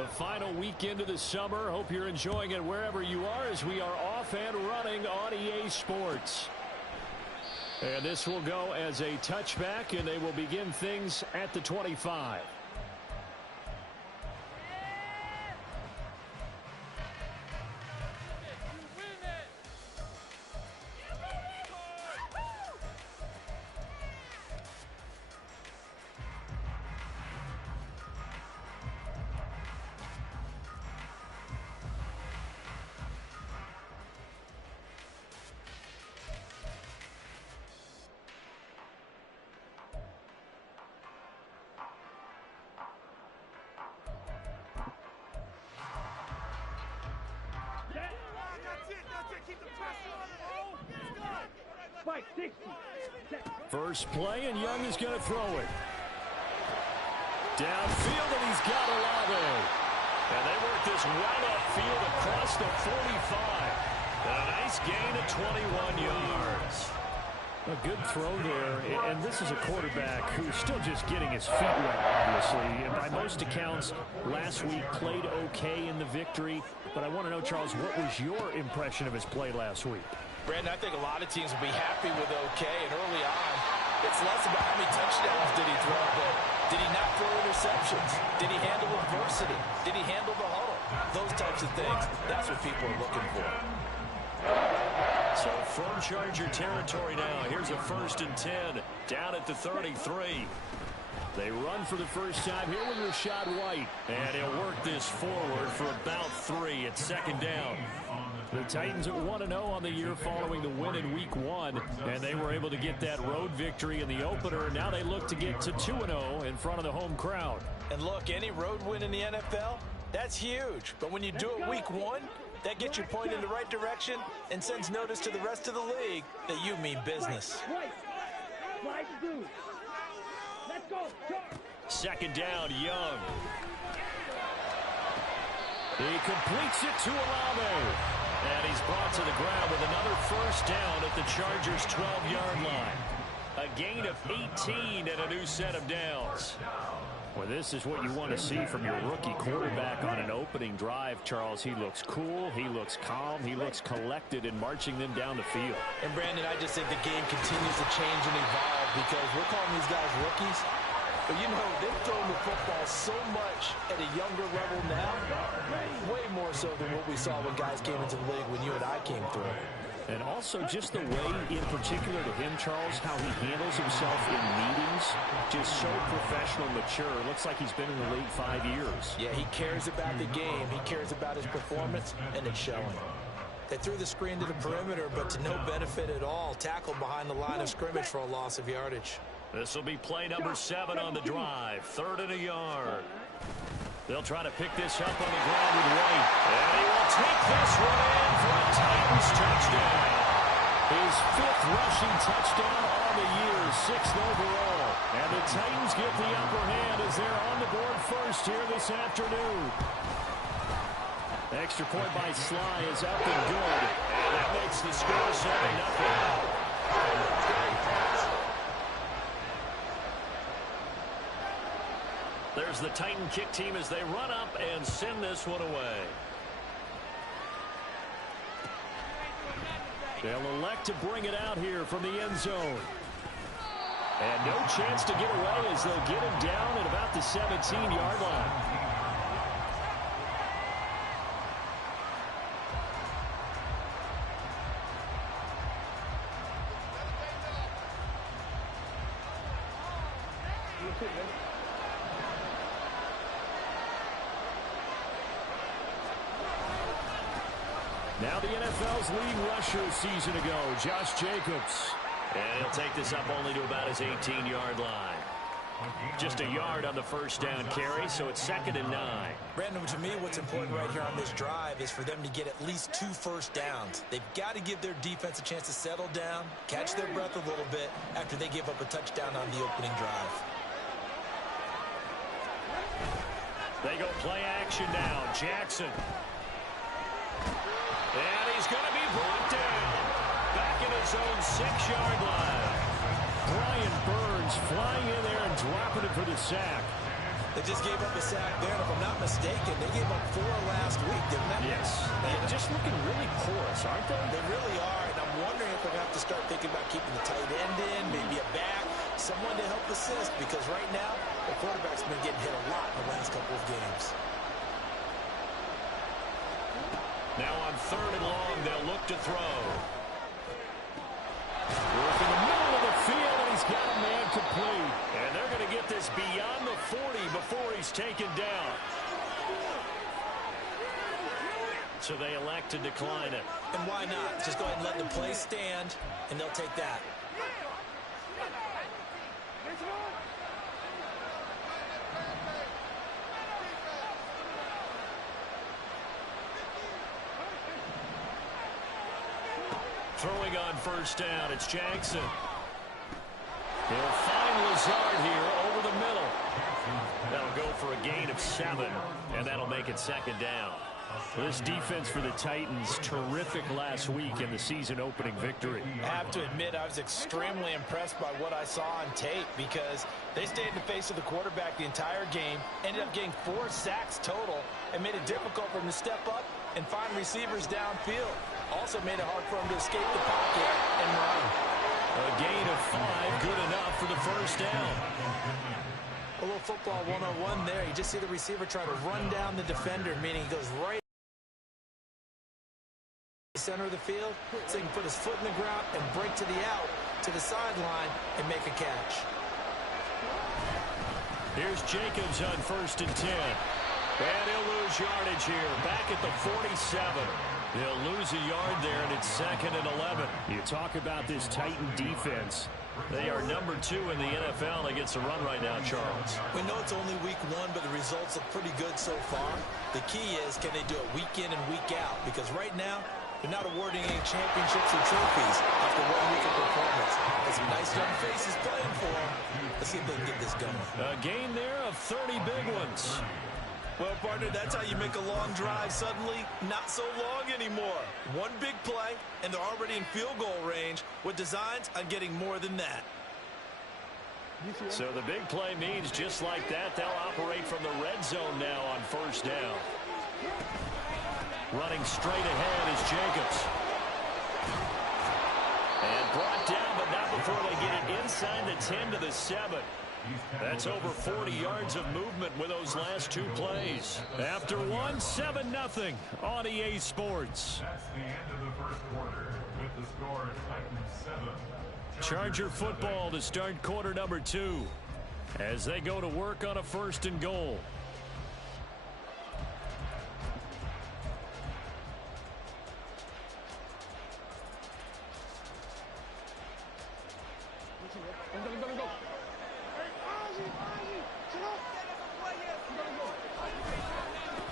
The final weekend of the summer. Hope you're enjoying it wherever you are as we are off and running on EA Sports. And this will go as a touchback, and they will begin things at the 25. First play, and Young is going to throw it. Downfield, and he's got Olave. And they work this right upfield across the 45. And a nice gain of 21 yards. A good throw there, and this is a quarterback who's still just getting his feet wet, obviously. And by most accounts, last week played okay in the victory. But I want to know, Charles, what was your impression of his play last week? Brandon, I think a lot of teams will be happy with okay, and early on, it's less about how many touchdowns did he throw, but did he not throw interceptions? Did he handle adversity? Did he handle the huddle? Those types of things, that's what people are looking for. So from Charger territory now, here's a 1st and 10, down at the 33. They run for the first time here with Rachaad White, and he'll work this forward for about 3 at 2nd down. The Titans at 1-0 on the year following the win in Week 1, and they were able to get that road victory in the opener. Now they look to get to 2-0 in front of the home crowd. And look, any road win in the NFL, that's huge. But when you do it Week 1, that gets your point in the right direction and sends notice to the rest of the league that you mean business. Second down, Young. He completes it to Olave. And he's brought to the ground with another first down at the Chargers' 12-yard line. A gain of 18 and a new set of downs. Well, this is what you want to see from your rookie quarterback on an opening drive, Charles. He looks cool, he looks calm, he looks collected in marching them down the field. And, Brandon, I just think the game continues to change and evolve because we're calling these guys rookies. But, you know, they've thrown the football so much at a younger level now, way more so than what we saw when guys came into the league when you and I came through. And also just the way, in particular to him, Charles, how he handles himself in meetings, just so professional, mature. Looks like he's been in the league 5 years. Yeah, he cares about the game. He cares about his performance, and it's showing. They threw the screen to the perimeter, but to no benefit at all. Tackled behind the line of scrimmage for a loss of yardage. This will be play number 7 on the drive. 3rd and a yard. They'll try to pick this up on the ground with White. And he will take this one in for a Titans touchdown. His 5th rushing touchdown on the year, 6th overall. And the Titans get the upper hand as they're on the board first here this afternoon. Extra point by Sly is up and good. And that makes the score 7-0. There's the Titan kick team as they run up and send this one away. They'll elect to bring it out here from the end zone. And no chance to get away as they'll get him down at about the 17-yard line. Now the NFL's leading rusher a season ago, Josh Jacobs. And he'll take this up only to about his 18-yard line. Just a yard on the first down carry, so it's 2nd and 9. Brandon, to me, what's important right here on this drive is for them to get at least 2 first downs. They've got to give their defense a chance to settle down, catch their breath a little bit after they give up a touchdown on the opening drive. They go play action now. Jackson. And he's going to be brought down. Back in his own 6-yard line. Brian Burns flying in there and dropping it for the sack. They just gave up a sack there, and if I'm not mistaken, they gave up 4 last week, didn't they? Yes. They're just looking really porous, aren't they? They really are, and I'm wondering if they're going to have to start thinking about keeping the tight end in, maybe a back, someone to help assist, because right now, the quarterback's been getting hit a lot in the last couple of games. Now on 3rd and long, they'll look to throw. Work in the middle of the field, and he's got a man complete. And they're going to get this beyond the 40 before he's taken down. So they elect to decline it. And why not? Just go ahead and let the play stand, and they'll take that. Throwing on 1st down, it's Jackson. He'll find Lazard here over the middle. That'll go for a gain of 7, and that'll make it 2nd down. This defense for the Titans, terrific last week in the season-opening victory. I have to admit, I was extremely impressed by what I saw on tape because they stayed in the face of the quarterback the entire game, ended up getting 4 sacks total, and made it difficult for him to step up and find receivers downfield. Also made it hard for him to escape the pocket and run. A gain of 5, good enough for the 1st down. A little football 101 there. You just see the receiver try to run down the defender, meaning he goes right center of the field, so he can put his foot in the ground and break to the out, to the sideline, and make a catch. Here's Jacobs on 1st and 10. And he'll lose yardage here, back at the 47. They'll lose a yard there, and it's 2nd and 11. You talk about this Titan defense. They are number 2 in the NFL against the run right now, Charles. We know it's only week 1, but the results look pretty good so far. The key is, can they do it week in and week out? Because right now, they're not awarding any championships or trophies after 1 week of performance. There's some nice young faces playing for them. Let's see if they can get this going. A gain there of 30 big ones. Well, partner, that's how you make a long drive suddenly not so long anymore. 1 big play, and they're already in field goal range with designs on getting more than that. So the big play means just like that, they'll operate from the red zone now on 1st down. Running straight ahead is Jacobs. And brought down, but not before they get it inside the 10 to the 7. That's over 40 yards of movement with those last 2 plays. After 1, 7-0 on EA Sports. That's the end of the 1st quarter with the score Titans 7. Charger football to start quarter number 2 as they go to work on a 1st and goal.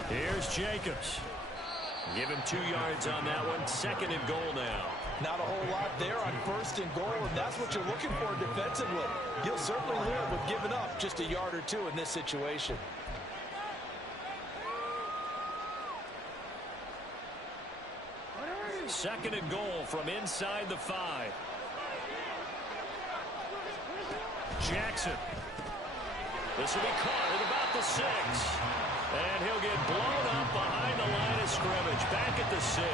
Here's Jacobs. Give him 2 yards on that one. 2nd and goal now. Not a whole lot there on 1st and goal, and that's what you're looking for defensively. You'll certainly live with giving up just a yard or 2 in this situation. Second and goal from inside the 5. Jackson. This will be caught at about the 6. And he'll get blown up behind the line of scrimmage. Back at the 6.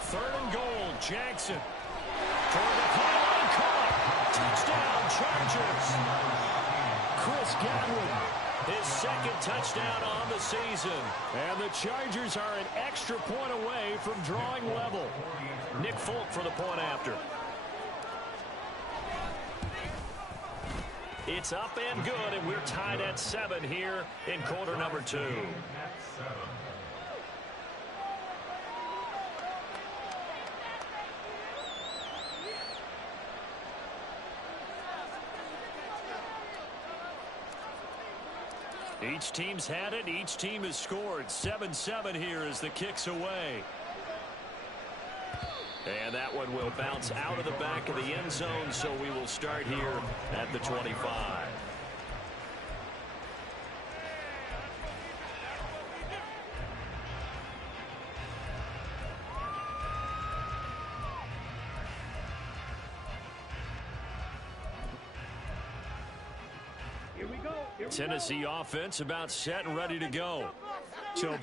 Third and goal, Jackson. Toward the pylon, caught. Touchdown, Chargers. Chris Godwin, his 2nd touchdown on the season. And the Chargers are an extra point away from drawing level. Nick Folk for the point after. It's up and good, and we're tied at 7 here in quarter number 2. Each team's had it. Each team has scored. 7-7 here as the kick's away. And that one will bounce out of the back of the end zone, so we will start here at the 25. Tennessee offense about set and ready to go. So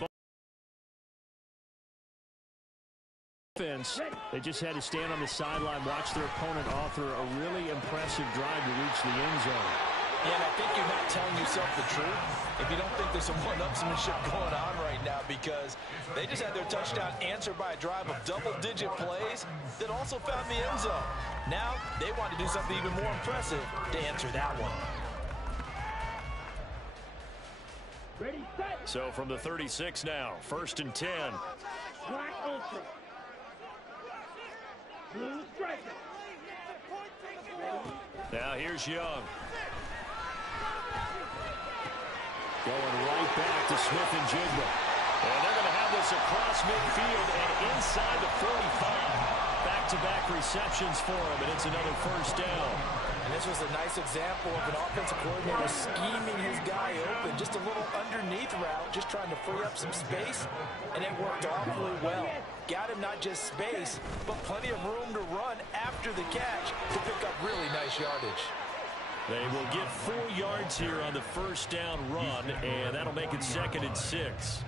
offense, they just had to stand on the sideline, watch their opponent author a really impressive drive to reach the end zone. Yeah, and I think you're not telling yourself the truth if you don't think there's some one-upsmanship going on right now, because they just had their touchdown answered by a drive of double-digit plays that also found the end zone. Now they want to do something even more impressive to answer that one. Ready, set. So from the 36 now, 1st and 10. Black ultra. Blue striker. Now here's Young. Going right back to Smith and Jigba. And they're going to have this across midfield and inside the 45. Back-to-back receptions for him, and it's another first down. And this was a nice example of an offensive coordinator scheming his guy open. Just a little underneath route, just trying to free up some space, and it worked awfully well. Got him not just space, but plenty of room to run after the catch to pick up really nice yardage. They will get 4 yards here on the first down run, and that'll make it 2nd and 6.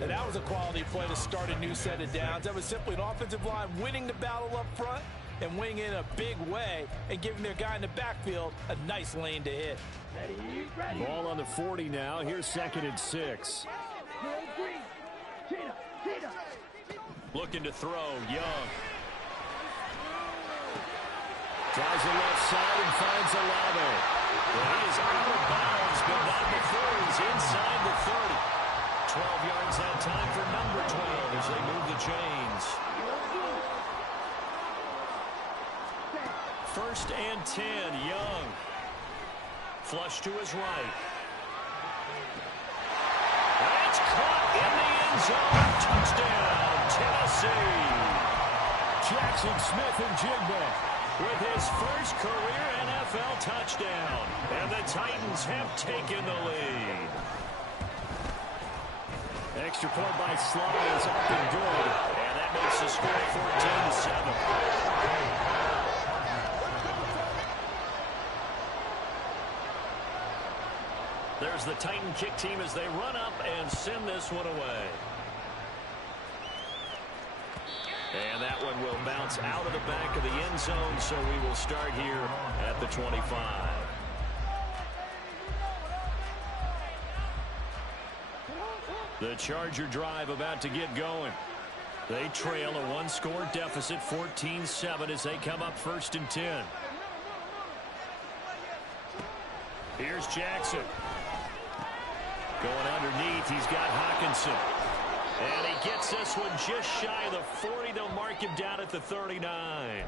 And that was a quality play to start a new set of downs. That was simply an offensive line winning the battle up front and winning in a big way and giving their guy in the backfield a nice lane to hit. Ball on the 40 now. Here's 2nd and 6. Looking to throw, Young. Tries the left side and finds Olave. Well, he is out of bounds, but not before he's inside the 30. 12 yards that time for number 12 as they move the chains. 1st and 10, Young. Flush to his right. It's caught in the end zone. Touchdown, Tennessee. Jackson Smith and Jigba with his first career NFL touchdown. And the Titans have taken the lead. Extra point by Sly is up and good. And that makes the score 14-7. There's the Titan kick team as they run up and send this one away. And that one will bounce out of the back of the end zone, so we will start here at the 25. The Charger drive about to get going. They trail a 1-score deficit, 14-7, as they come up 1st and 10. Here's Jackson. Going underneath, he's got Hockenson. And he gets this one just shy of the 40. They'll mark him down at the 39.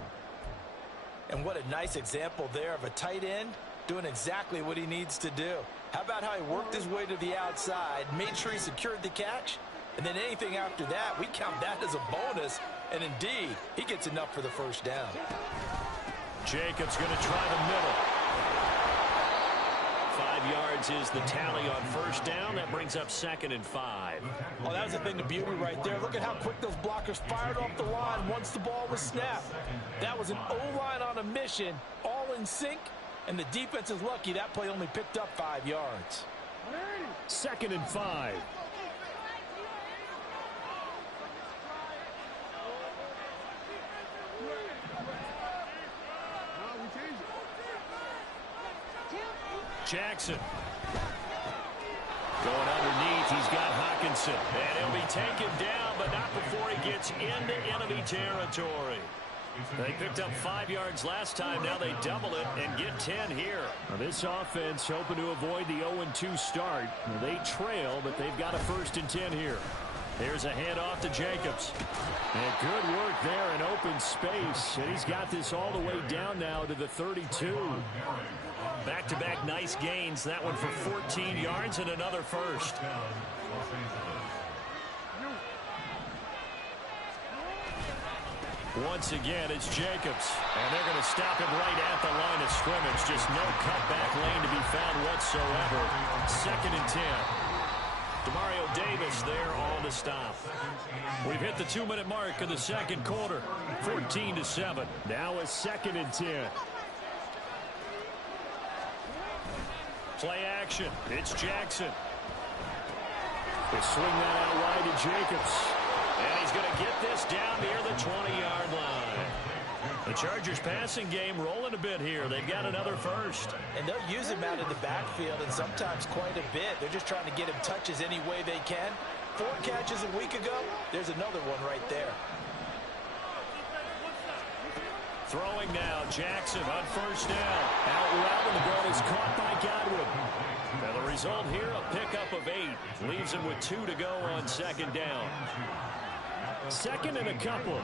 And what a nice example there of a tight end doing exactly what he needs to do. How about how he worked his way to the outside, made sure he secured the catch, and then anything after that, we count that as a bonus. And indeed, he gets enough for the first down. Jacobs going to try the middle. 5 yards is the tally on first down. That brings up 2nd and 5. Well, that was a thing of beauty right there. Look at how quick those blockers fired off the line once the ball was snapped. That was an O-line on a mission, all in sync, and the defense is lucky that play only picked up 5 yards. 2nd and 5. Jackson. Going underneath, he's got Hockenson. And he'll be taken down, but not before he gets into enemy territory. They picked up 5 yards last time. Now they double it and get 10 here. Now this offense hoping to avoid the 0-2 start. They trail, but they've got a 1st and 10 here. Here's a handoff to Jacobs. And good work there in open space. And he's got this all the way down now to the 32. Back-to-back nice gains. That one for 14 yards and another first. Once again, it's Jacobs. And they're going to stop him right at the line of scrimmage. Just no cutback lane to be found whatsoever. 2nd and 10. Demario Davis there on the stop. We've hit the 2-minute mark of the second quarter. 14-7. Now a 2nd and 10. Play action. It's Jackson. They swing that out wide to Jacobs. And he's going to get this down near the 20-yard line. The Chargers passing game rolling a bit here. They've got another first. And they'll use him out in the backfield, and sometimes quite a bit. They're just trying to get him touches any way they can. 4 catches a week ago. There's another one right there. Throwing now, Jackson on first down. Out route, and the ball is caught by Godwin. Now the result here, a pickup of 8. Leaves him with 2 to go on second down. Second and a couple.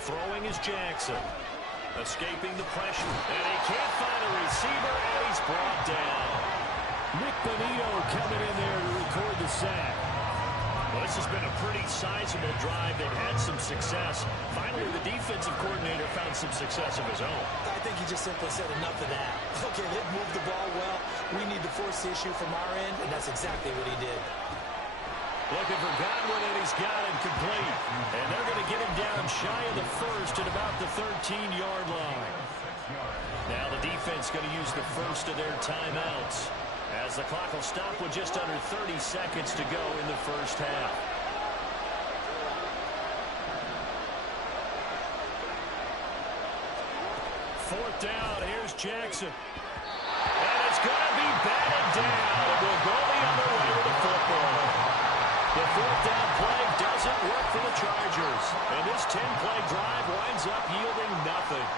Throwing is Jackson. Escaping the pressure. And he can't find a receiver, and he's brought down. Nick Bonito coming in there to record the sack. Well, this has been a pretty sizable drive. They've had some success. Finally, the defensive coordinator found some success of his own. I think he just simply said enough of that. Okay, they've moved the ball well. We need to force the issue from our end, and that's exactly what he did. Looking for Godwin, and he's got him complete. And they're going to get him down shy of the first at about the 13-yard line. Now the defense going to use the first of their timeouts, as the clock will stop with just under 30 seconds to go in the first half. Fourth down, here's Jackson. And it's going to be batted down. And we'll go the other way with the football. The fourth down play doesn't work for the Chargers. And this 10-play drive winds up yielding nothing.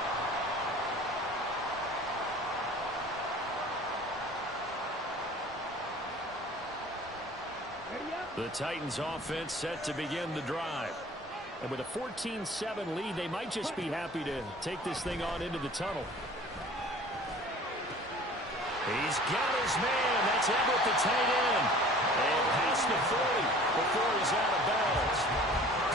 The Titans offense set to begin the drive. And with a 14-7 lead, they might just be happy to take this thing on into the tunnel. He's got his man. That's Everett, the tight end. And past the 40 before he's out of bounds.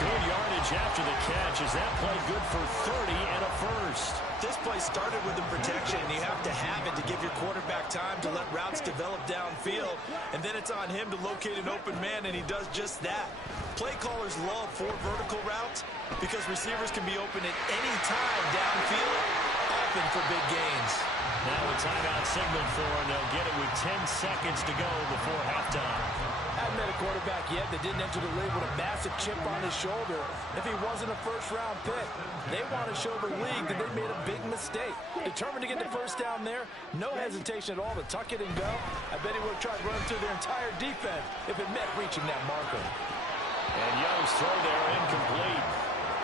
Good yardage after the catch. Is that play good for 30 and a first? This play started with the protection, and you have to have it to give your quarterback time to let routes develop downfield. And then it's on him to locate an open man, and he does just that. Play callers love 4 vertical routes because receivers can be open at any time downfield, often for big gains. Now a timeout signal for him. They'll get it with 10 seconds to go before halftime. Haven't met a quarterback yet that didn't enter the league with a massive chip on his shoulder if he wasn't a first-round pick. They want to show the league that they made a big mistake. Determined to get the first down there, no hesitation at all to tuck it and go. I bet he would have tried running through their entire defense if it meant reaching that marker. And Young's throw there incomplete.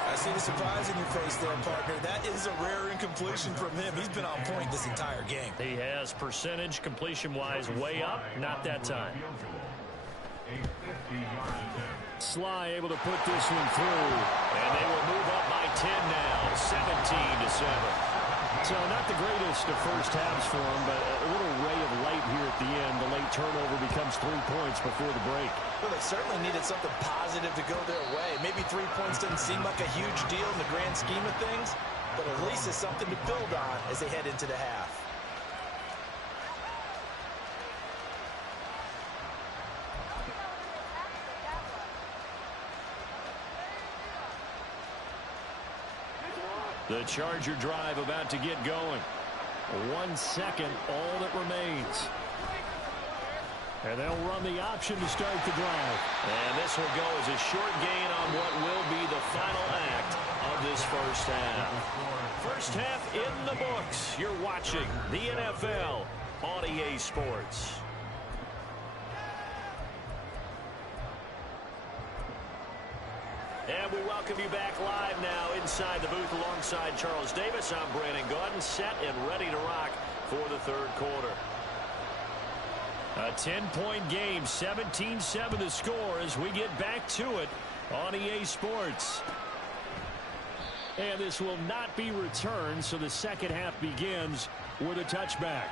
I see the surprise in your face there, partner. That is a rare incompletion from him. He's been on point this entire game. He has percentage completion-wise way up. Not that time. Sly able to put this one through. And they will move up by 10 now, 17-7. So not the greatest of first halves for him, but a little ray of light here at the end. The late turnover becomes 3 points before the break. Well, they certainly needed something positive to go their way. Maybe 3 points doesn't seem like a huge deal in the grand scheme of things, but at least it's something to build on as they head into the half. The Charger drive about to get going. 1 second, all that remains. And they'll run the option to start the drive. And this will go as a short gain on what will be the final act of this first half. First half in the books. You're watching the NFL on EA Sports. And we welcome you back live now inside the booth alongside Charles Davis. I'm Brandon Gaudin, set and ready to rock for the third quarter. A 10-point game, 17-7 the score as we get back to it on EA Sports. And this will not be returned, so the second half begins with a touchback.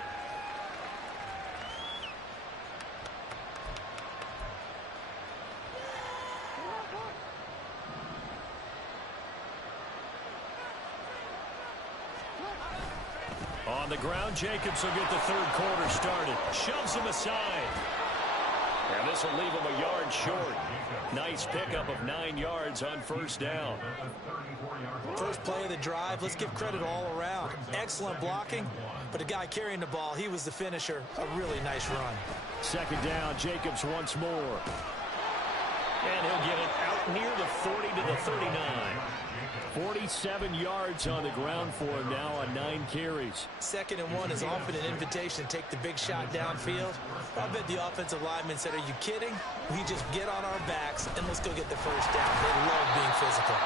On the ground, Jacobs will get the third quarter started. Shoves him aside. And this will leave him a yard short. Nice pickup of 9 yards on first down. First play of the drive, let's give credit all around. Excellent blocking, but the guy carrying the ball, he was the finisher. A really nice run. Second down, Jacobs once more. And he'll get it out near the 40 to the 39. 47 yards on the ground for him now on 9 carries. 2nd and 1 is often an invitation to take the big shot downfield. I bet the offensive lineman said, are you kidding? We just get on our backs and let's go get the first down. They love being physical.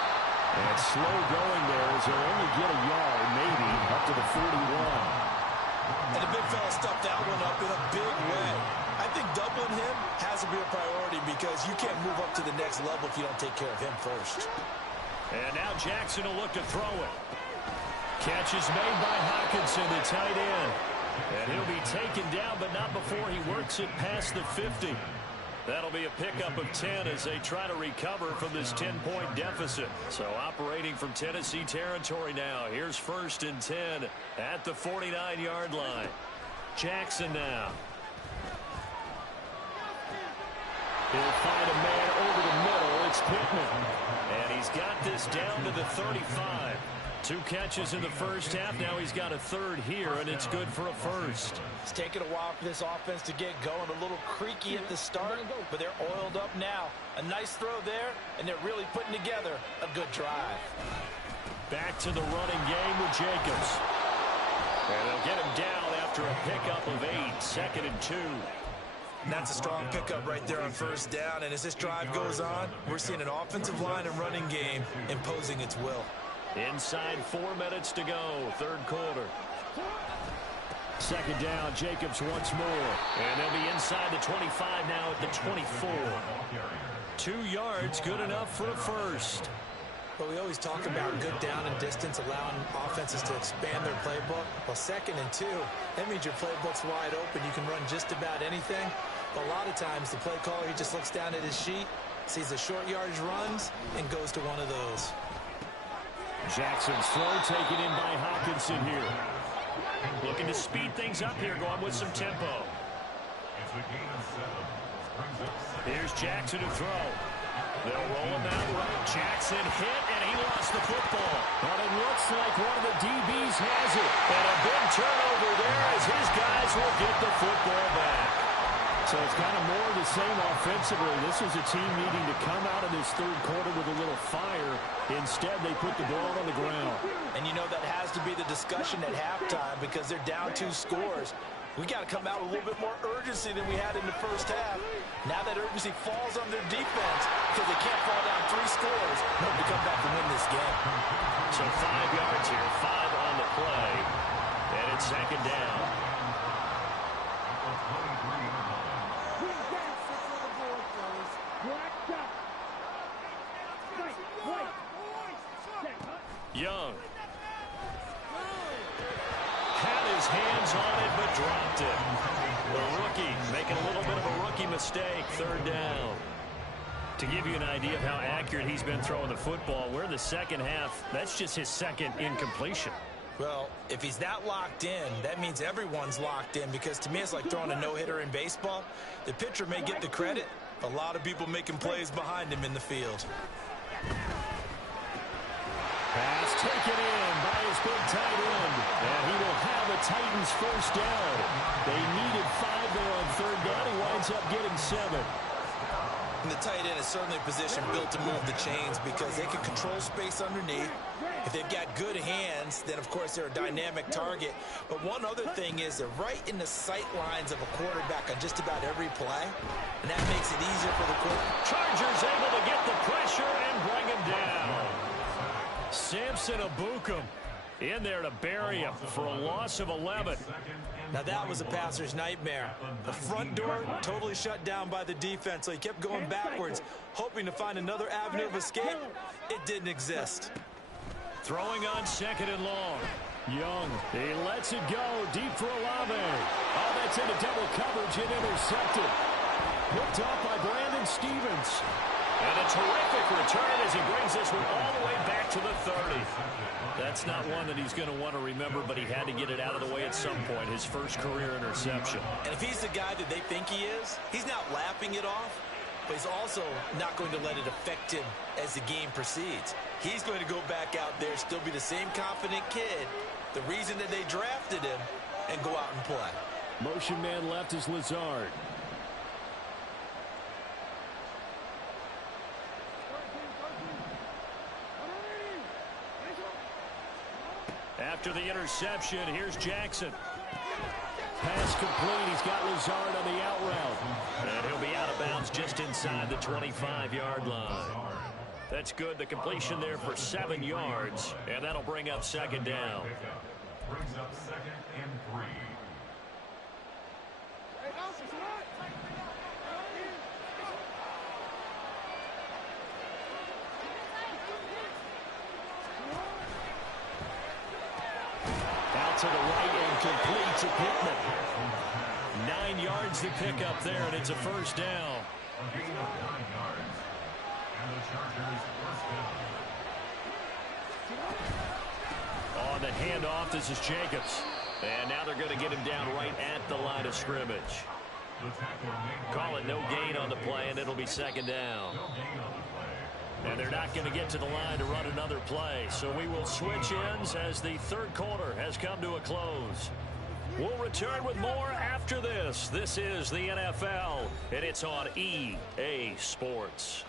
And slow going there as he'll only get a yard, maybe, up to the 41. And the big fella stuffed that one up in a big way. I think doubling him has to be a priority because you can't move up to the next level if you don't take care of him first. And now Jackson will look to throw it. Catch is made by Hockenson, the tight end. And he'll be taken down, but not before he works it past the 50. That'll be a pickup of 10 as they try to recover from this 10-point deficit. So operating from Tennessee territory now. Here's 1st and 10 at the 49-yard line. Jackson now. He'll find a man over the middle. It's Pittman. And he's got this down to the 35. 2 catches in the first half. Now he's got a 3rd here, and it's good for a first. It's taken a while for this offense to get going. A little creaky at the start, but they're oiled up now. A nice throw there, and they're really putting together a good drive. Back to the running game with Jacobs. And they'll get him down after a pickup of 8. 2nd and 2. And that's a strong pickup right there on first down. And as this drive goes on, we're seeing an offensive line and running game imposing its will. Inside 4 minutes to go, 3rd quarter. 2nd down, Jacobs once more. And they'll be inside the 25 now at the 24. 2 yards, good enough for a first. Well, we always talk about good down and distance, allowing offenses to expand their playbook. Well, 2nd and 2, that means your playbook's wide open. You can run just about anything. But a lot of times, the play caller, he just looks down at his sheet, sees the short yardage runs, and goes to one of those. Jackson's throw taken in by Hockenson here. Looking to speed things up here, going with some tempo. Here's Jackson to throw. They'll roll him out right. Jackson hit, and he lost the football. But it looks like one of the DBs has it. And a big turnover there as his guys will get the football back. So it's kind of more of the same offensively. This was a team needing to come out of this 3rd quarter with a little fire. Instead, they put the ball on the ground. And you know that has to be the discussion at halftime because they're down 2 scores. We got to come out with a little bit more urgency than we had in the first half. Now that urgency falls on their defense because they can't fall down 3 scores. Hope to come back and win this game. So 5 yards here, 5 on the play. And it's 2nd down. Young had his hands on it but dropped it. The rookie making a little bit of a rookie mistake. 3rd down. To give you an idea of how accurate he's been throwing the football, we're in the 2nd half. That's just his 2nd incompletion. Well, if he's that locked in, that means everyone's locked in because to me it's like throwing a no-hitter in baseball. The pitcher may get the credit. A lot of people making plays behind him in the field. Pass taken in by his big tight end. And he will have the Titans first down. They needed 5 there on 3rd down. He winds up getting 7. And the tight end is certainly a position built to move the chains because they can control space underneath. If they've got good hands, then, of course, they're a dynamic target. But one other thing is they're right in the sight lines of a quarterback on just about every play. And that makes it easier for the quarterback. Chargers able to get the pressure and bring him down. Samson Ebukam in there to bury him for a loss of 11. Now that was a passer's nightmare. The front door totally shut down by the defense, so he kept going backwards, hoping to find another avenue of escape. It didn't exist. Throwing on 2nd and long. Young, he lets it go deep for Olave. Oh, that's into double coverage and intercepted. Picked off by Brandon Stevens. And a terrific return as he brings this one all the way back to the 30. That's not one that he's going to want to remember, but he had to get it out of the way at some point, his first career interception. And if he's the guy that they think he is, he's not laughing it off, but he's also not going to let it affect him as the game proceeds. He's going to go back out there, still be the same confident kid, the reason that they drafted him, and go out and play. Motion man left is Lazard. After the interception, here's Jackson. Pass complete. He's got Lazard on the out route. And he'll be out of bounds just inside the 25-yard line. That's good. The completion there for 7 yards. And that'll bring up second down. Brings up 2nd and 3. To the right and complete to Pittman. 9 yards to pick up there, and it's a first down. A gain of 9 yards. And the Chargers first down. On the handoff, this is Jacobs. And now they're going to get him down right at the line of scrimmage. Call it no gain on the play, and it'll be second down. And they're not going to get to the line to run another play. So we will switch ends as the third quarter has come to a close. We'll return with more after this. This is the NFL, and it's on EA Sports.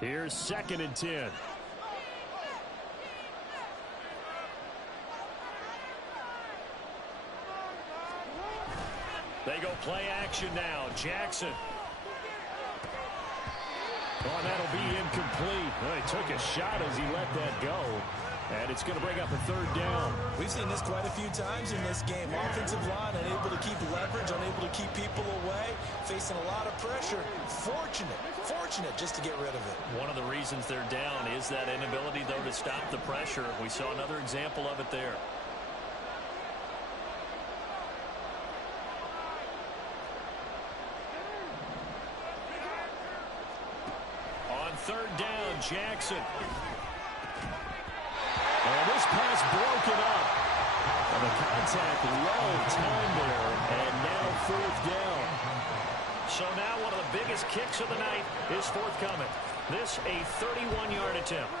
Here's 2nd and 10. They go play action now. Jackson. Oh, that'll be incomplete. Well, he took a shot as he let that go. And it's going to bring up a third down. We've seen this quite a few times in this game. Offensive line unable to keep leverage, unable to keep people away, facing a lot of pressure. Fortunate just to get rid of it. One of the reasons they're down is that inability, though, to stop the pressure. We saw another example of it there. Third down, Jackson. And this pass broken up. And the contact low time there. And now fourth down. So now one of the biggest kicks of the night is forthcoming. This a 31-yard attempt.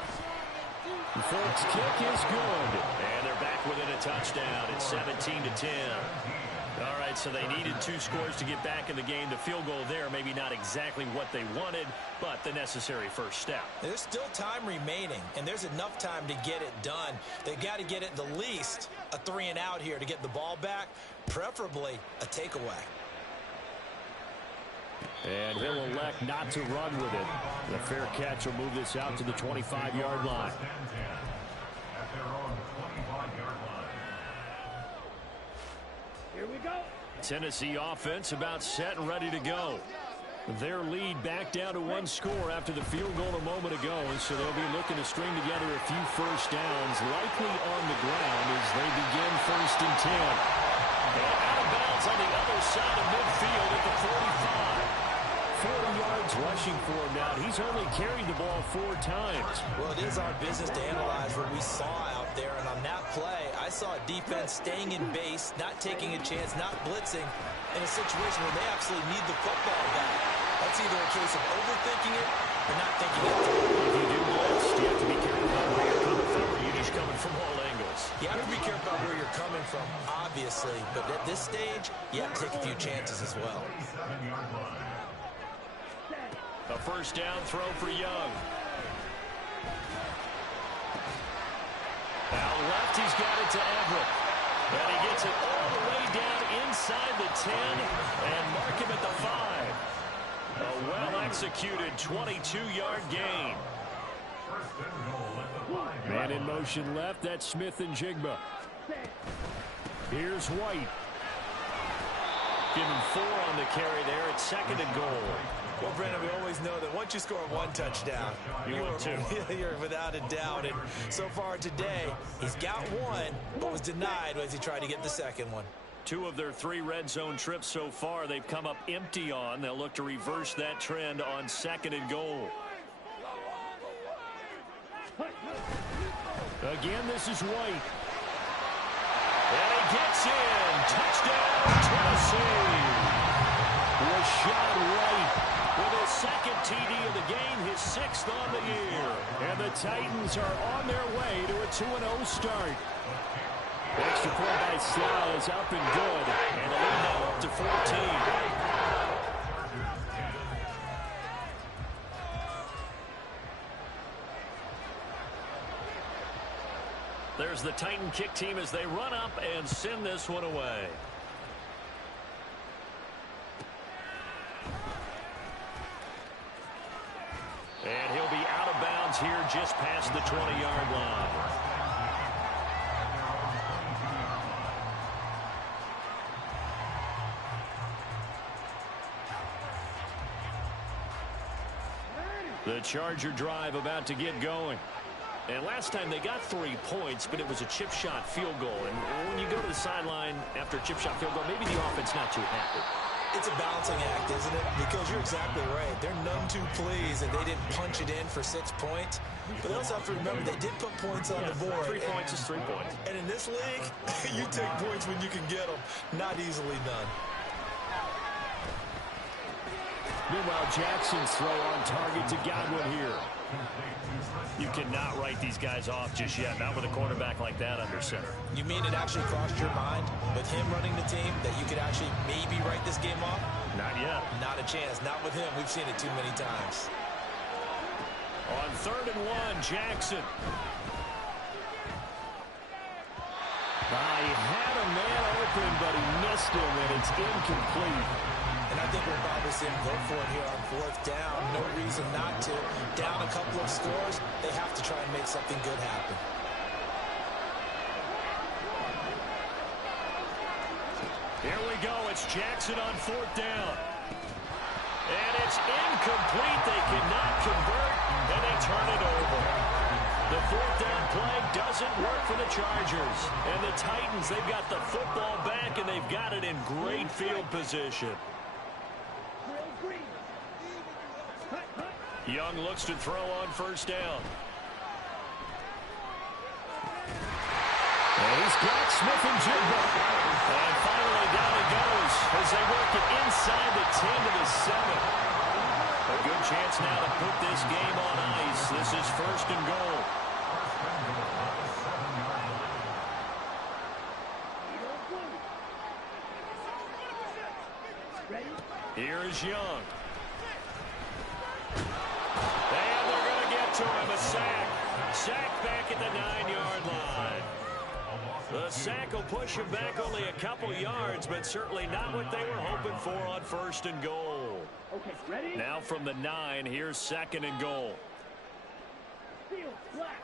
The first kick is good. And they're back within a touchdown. It's 17-10. All right, so they needed 2 scores to get back in the game. The field goal there, maybe not exactly what they wanted, but the necessary first step. There's still time remaining, and there's enough time to get it done. They've got to get it the least a 3-and-out here to get the ball back, preferably a takeaway. And he'll elect not to run with it. The fair catch will move this out to the 25-yard line. At their own 25-yard line. Here we go. Tennessee offense about set and ready to go. Their lead back down to 1 score after the field goal a moment ago, and so they'll be looking to string together a few first downs, likely on the ground as they begin 1st and 10. And out of bounds on the other side of midfield at the 45. 40 yards rushing for him now. He's only carried the ball 4 times. Well, it is our business to analyze what we saw out there, and on that play, I saw a defense staying in base, not taking a chance, not blitzing, in a situation where they absolutely need the football back. That's either a case of overthinking it or not thinking it through. If you do blitz, you have to be careful about where you're coming from, or you're just coming from all angles. You have to be careful about where you're coming from, obviously, but at this stage, you have to take a few chances as well. A first down throw for Young. Out left, he's got it to Everett. And he gets it all the way down inside the 10 and mark him at the 5. A well-executed 22-yard gain. Man in motion left, that's Smith and Jigba. Here's White. Give him 4 on the carry there. It's 2nd and goal. Well, Brandon, we always know that once you score 1 touchdown, you're without a doubt. And so far today, he's got 1, but was denied as he tried to get the 2nd one. 2 of their 3 red zone trips so far they've come up empty on. They'll look to reverse that trend on 2nd and goal. Again, this is White. And he gets in. Touchdown, Tennessee. Rashad White with his 2nd TD of the game, his 6th on the year. And the Titans are on their way to a 2-0 start. Extra point by Sly is up and good. And the lead now up to 14. There's the Titan kick team as they run up and send this one away. And he'll be out of bounds here just past the 20-yard line. The Charger drive about to get going. And last time they got 3 points, but it was a chip shot field goal. And when you go to the sideline after a chip shot field goal, maybe the offense not too happy. It's a balancing act, isn't it? Because you're exactly right. They're none too pleased that they didn't punch it in for 6 points. But they also have to remember they did put points on the board. 3 points is 3 points. And in this league, you take points when you can get them. Not easily done. Meanwhile, Jackson's throw on target to Godwin here. You cannot write these guys off just yet, not with a quarterback like that under center. You mean it actually crossed your mind with him running the team that you could actually maybe write this game off? Not yet. Not a chance. Not with him. We've seen it too many times. On 3rd and 1, Jackson. He had a man open, but he missed him, and it's incomplete. And I think we'll probably see him go for it here on 4th down. No reason not to. Down a couple of scores, they have to try and make something good happen. Here we go. It's Jackson on 4th down. And it's incomplete. They cannot convert, and they turn it over. The 4th down play doesn't work for the Chargers. And the Titans, they've got the football back, and they've got it in great field position. Young looks to throw on 1st down. And he's got Smith-Njigba. And finally down it goes as they work it inside the 10 to the 7. A good chance now to put this game on ice. This is 1st and goal. Here is Young. And they're going to get to him. A sack. Sack back at the 9-yard line. The sack will push him back only a couple yards, but certainly not what they were hoping for on 1st and goal. Okay, ready? Now from the 9, here's 2nd and goal. Field black.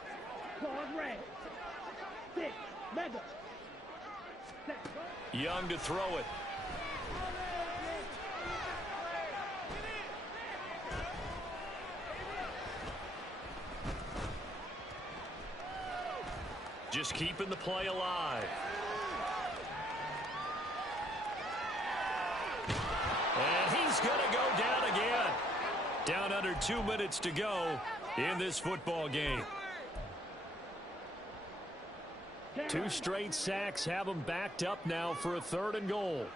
Claws red. 6. Mega. Young to throw it. Just keeping the play alive. And he's going to go down again. Down under 2 minutes to go in this football game. 2 straight sacks have them backed up now for a 3rd and goal.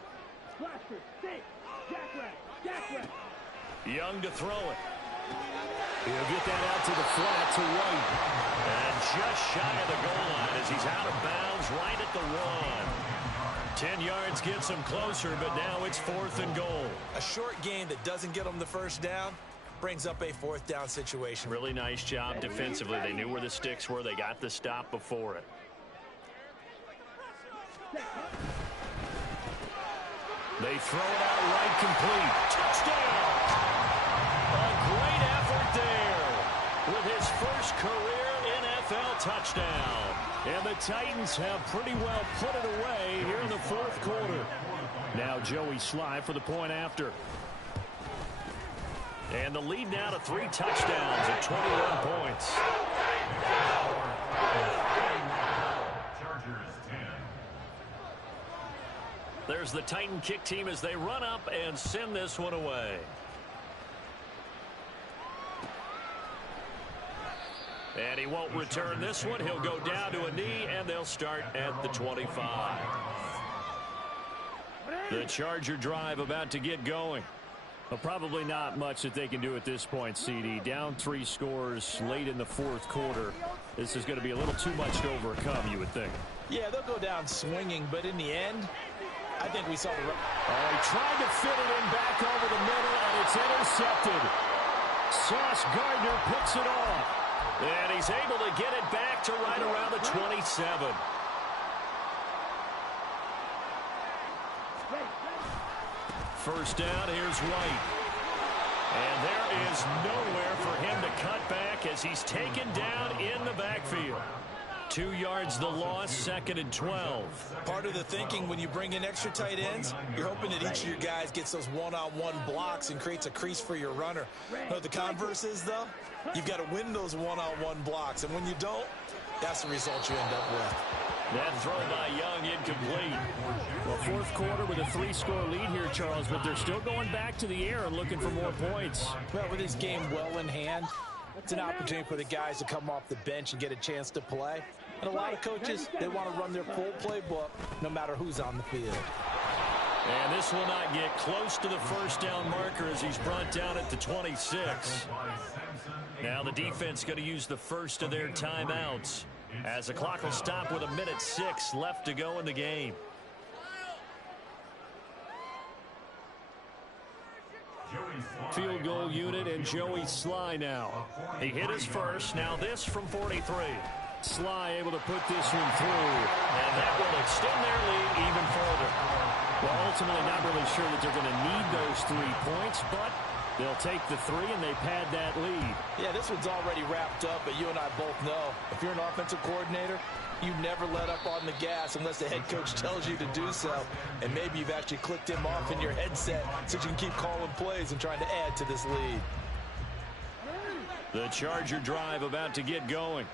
Young to throw it. He'll get that out to the flat to White. And just shy of the goal line as he's out of bounds right at the 1. 10 yards gets him closer, but now it's 4th and goal. A short game that doesn't get them the 1st down brings up a 4th down situation. Really nice job defensively. They knew where the sticks were. They got the stop before it. They throw it out right complete. Touchdown! A great effort there with his first career NFL touchdown. And the Titans have pretty well put it away here in the 4th quarter. Now Joey Sly for the point after. And the lead now to 3 touchdowns at 21 points. Chargers 10. there's the Titan kick team as they run up and send this one away. And he won't return this one. He'll go down to a knee, and they'll start at the 25. The Charger drive about to get going. Well, probably not much that they can do at this point, CD. Down 3 scores late in the fourth quarter. This is going to be a little too much to overcome, you would think. Yeah, they'll go down swinging, but in the end, I think we saw the... He tried to fit it in back over the middle, and it's intercepted. Sauce Gardner picks it off. And he's able to get it back to right around the 27. First down, here's White. And there is nowhere for him to cut back as he's taken down in the backfield. 2 yards the loss, 2nd and 12. Part of the thinking when you bring in extra tight ends, you're hoping that each of your guys gets those one-on-one blocks and creates a crease for your runner. You know, the converse is, though, you've got to win those one-on-one blocks. And when you don't, that's the result you end up with. That throw by Young incomplete. Well, fourth quarter with a 3-score lead here, Charles, but they're still going back to the air and looking for more points. Well, with this game well in hand, it's an opportunity for the guys to come off the bench and get a chance to play. And a lot of coaches, they want to run their full playbook no matter who's on the field. And this will not get close to the first down marker as he's brought down at the 26. Now the defense going to use the first of their timeouts as the clock will stop with 1:06 left to go in the game. Field goal unit and Joey Sly now. He hit his first. Now this from 43. Sly able to put this one through. And that will extend their lead even further. Well, ultimately not really sure that they're going to need those 3 points, but they'll take the 3 and they pad that lead. Yeah, this one's already wrapped up, but you and I both know if you're an offensive coordinator, you never let up on the gas unless the head coach tells you to do so. And maybe you've actually clicked him off in your headset so you can keep calling plays and trying to add to this lead. The Charger drive about to get going.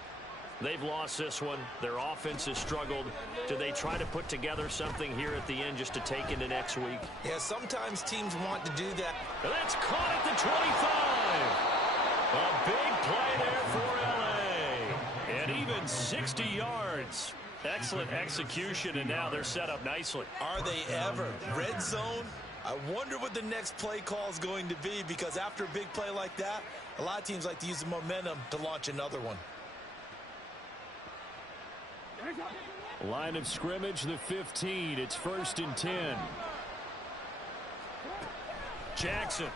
They've lost this one. Their offense has struggled. Do they try to put together something here at the end just to take into next week? Yeah, sometimes teams want to do that. And that's caught at the 25. A big play there for L.A. And even 60 yards. Excellent execution, and now they're set up nicely. Are they ever? Red zone? I wonder what the next play call is going to be, because after a big play like that, a lot of teams like to use the momentum to launch another one. Line of scrimmage, the 15. It's 1st and 10. Jackson.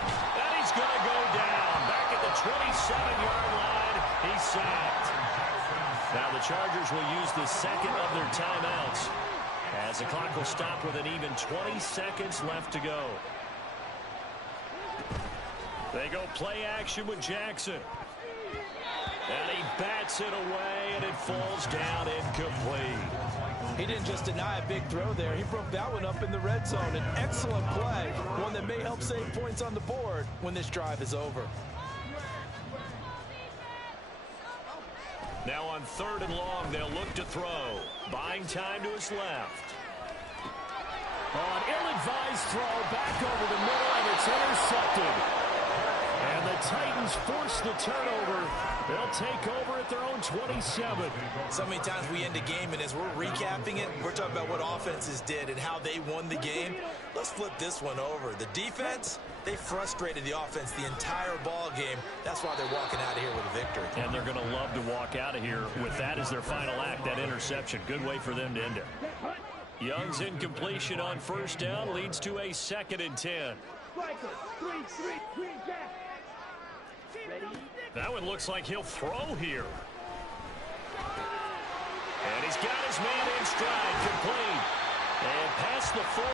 And he's going to go down. Back at the 27-yard line. He's sacked. Now the Chargers will use the second of their timeouts as the clock will stop with an even 20 seconds left to go. They go play action with Jackson. And he bats it away, and it falls down incomplete. He didn't just deny a big throw there. He broke that one up in the red zone. An excellent play, one that may help save points on the board when this drive is over. Now on 3rd and long, they'll look to throw. Buying time to his left. An ill-advised throw back over the middle, and it's intercepted. And the Titans force the turnover. They'll take over at their own 27. So many times we end a game, and as we're recapping it, we're talking about what offenses did and how they won the game. Let's flip this one over. The defense, they frustrated the offense the entire ball game. That's why they're walking out of here with a victory. And they're going to love to walk out of here with that as their final act, that interception. Good way for them to end it. Young's incompletion on 1st down leads to a 2nd and 10. That one looks like he'll throw here. And he's got his man in stride, complete. And past the 4.